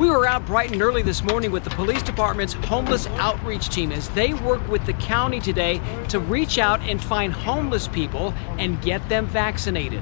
We were out bright and early this morning with the police department's homeless outreach team as they work with the county today to reach out and find homeless people and get them vaccinated.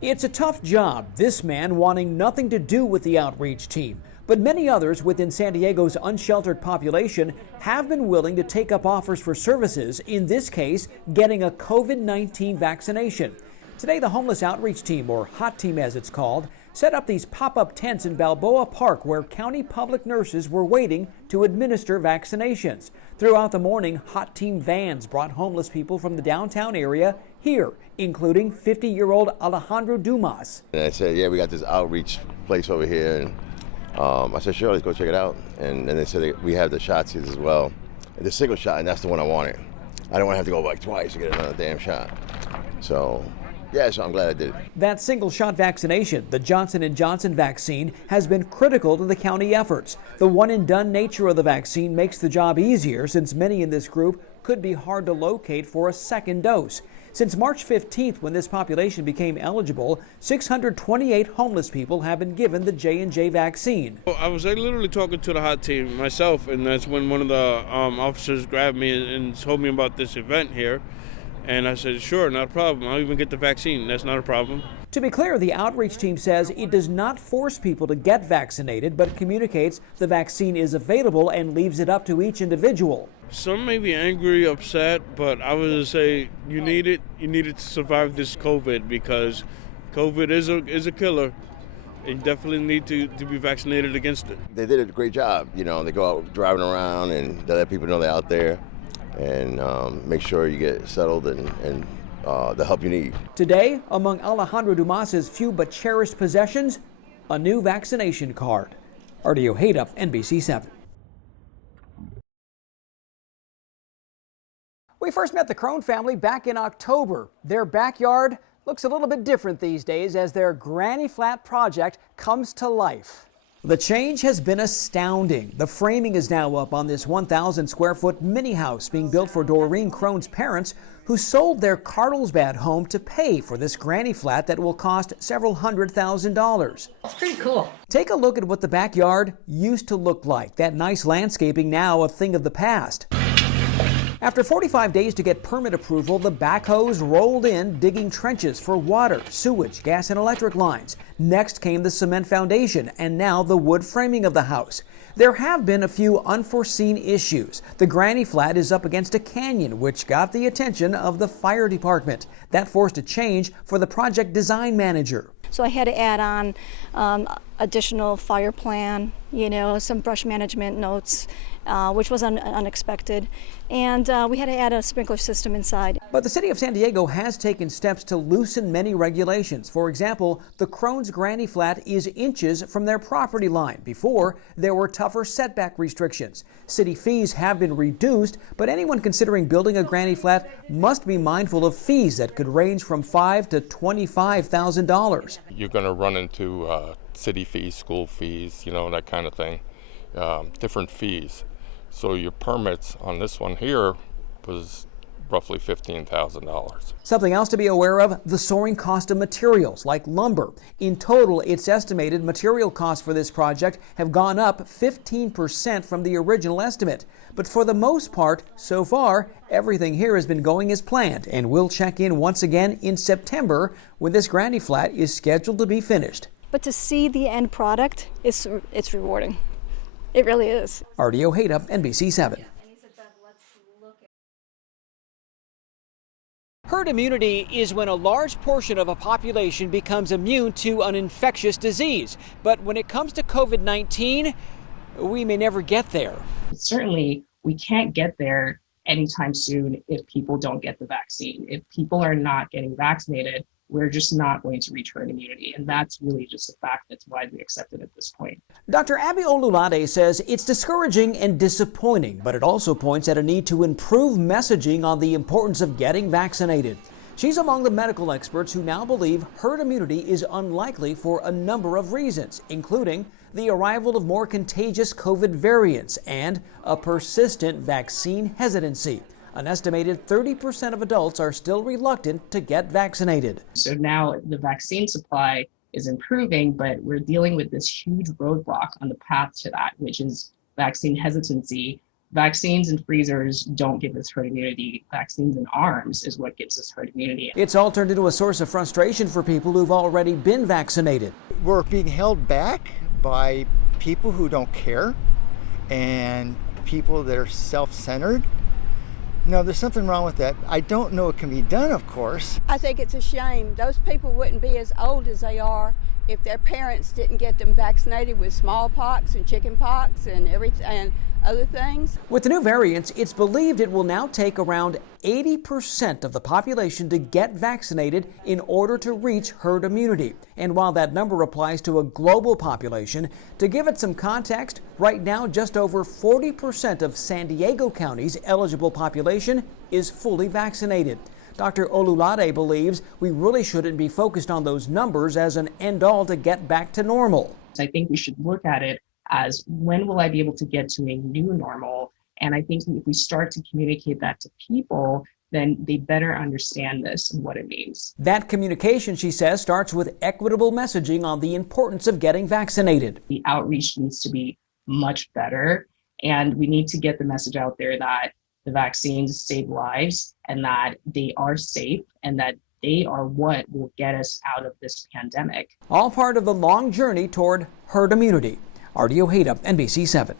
It's a tough job, this man wanting nothing to do with the outreach team. But many others within San Diego's unsheltered population have been willing to take up offers for services, in this case, getting a COVID-19 vaccination. Today, the homeless outreach team, or HOT team as it's called, set up these pop-up tents in Balboa Park where county public nurses were waiting to administer vaccinations. Throughout the morning, HOT team vans brought homeless people from the downtown area here, including 50-year-old Alejandro Dumas. And I said, yeah, we got this outreach place over here. And I said, sure, let's go check it out. And they said we have the shots here as well. The single shot, and that's the one I wanted. I don't want to have to go like twice to get another damn shot. So I'm glad I did. That single-shot vaccination, the Johnson & Johnson vaccine, has been critical to the county efforts. The one-and-done nature of the vaccine makes the job easier since many in this group could be hard to locate for a second dose. Since March 15th, when this population became eligible, 628 homeless people have been given the J&J vaccine. I was literally talking to the HOT team myself, and that's when one of the officers grabbed me and told me about this event here. And I said, sure, not a problem. I'll even get the vaccine. That's not a problem. To be clear, the outreach team says it does not force people to get vaccinated, but communicates the vaccine is available and leaves it up to each individual. Some may be angry, upset, but I would just say you need it. You need it to survive this COVID, because COVID is a killer. You definitely need to be vaccinated against it. They did a great job. You know, they go out driving around and they let people know they're out there. And make sure you get settled and the help you need. Today, among Alejandro Dumas's few but cherished possessions, a new vaccination card. Artio Hadup, NBC7. We first met the Crone family back in October. Their backyard looks a little bit different these days as their granny flat project comes to life. The change has been astounding. The framing is now up on this 1,000 square foot mini house being built for Doreen Crone's parents, who sold their Carlsbad home to pay for this granny flat that will cost several $100,000. It's pretty cool. Take a look at what the backyard used to look like. That nice landscaping now a thing of the past. After 45 days to get permit approval, the backhoes rolled in, digging trenches for water, sewage, gas, and electric lines. Next came the cement foundation, and now the wood framing of the house. There have been a few unforeseen issues. The granny flat is up against a canyon, which got the attention of the fire department. That forced a change for the project design manager. So I had to add on additional fire plan, some brush management notes, which was unexpected. And we had to add a sprinkler system inside. But the city of San Diego has taken steps to loosen many regulations. For example, the Crone's granny flat is inches from their property line. Before, there were tougher setback restrictions. City fees have been reduced, but anyone considering building a granny flat must be mindful of fees that could range from $5,000 to $25,000. You're going to run into city fees, school fees, that kind of thing, different fees. So your permits on this one here was roughly $15,000. Something else to be aware of, the soaring cost of materials like lumber. In total, it's estimated material costs for this project have gone up 15% from the original estimate. But for the most part, so far, everything here has been going as planned, and we'll check in once again in September when this granny flat is scheduled to be finished. But to see the end product, it's rewarding. It really is. Artio Hadup, NBC7. Herd immunity is when a large portion of a population becomes immune to an infectious disease. But when it comes to COVID-19, we may never get there. Certainly, we can't get there anytime soon if people don't get the vaccine. If people are not getting vaccinated, we're just not going to reach herd immunity. And that's really just a fact that's widely accepted at this point. Dr. Abby Olulade says it's discouraging and disappointing, but it also points at a need to improve messaging on the importance of getting vaccinated. She's among the medical experts who now believe herd immunity is unlikely for a number of reasons, including the arrival of more contagious COVID variants and a persistent vaccine hesitancy. An estimated 30% of adults are still reluctant to get vaccinated. So now the vaccine supply is improving, but we're dealing with this huge roadblock on the path to that, which is vaccine hesitancy. Vaccines and freezers don't give us herd immunity. Vaccines in arms is what gives us herd immunity. It's all turned into a source of frustration for people who've already been vaccinated. We're being held back by people who don't care and people that are self-centered. No, there's something wrong with that. I don't know it can be done, of course. I think it's a shame. Those people wouldn't be as old as they are if their parents didn't get them vaccinated with smallpox and chickenpox and everything and other things. With the new variants, it's believed it will now take around 80% of the population to get vaccinated in order to reach herd immunity. And while that number applies to a global population, to give it some context, right now just over 40% of San Diego County's eligible population is fully vaccinated. Dr. Olulade believes we really shouldn't be focused on those numbers as an end-all to get back to normal. I think we should look at it as, when will I be able to get to a new normal? And I think if we start to communicate that to people, then they better understand this and what it means. That communication, she says, starts with equitable messaging on the importance of getting vaccinated. The outreach needs to be much better, and we need to get the message out there that the vaccines save lives and that they are safe and that they are what will get us out of this pandemic. All part of the long journey toward herd immunity. Artie Ojeda, NBC7.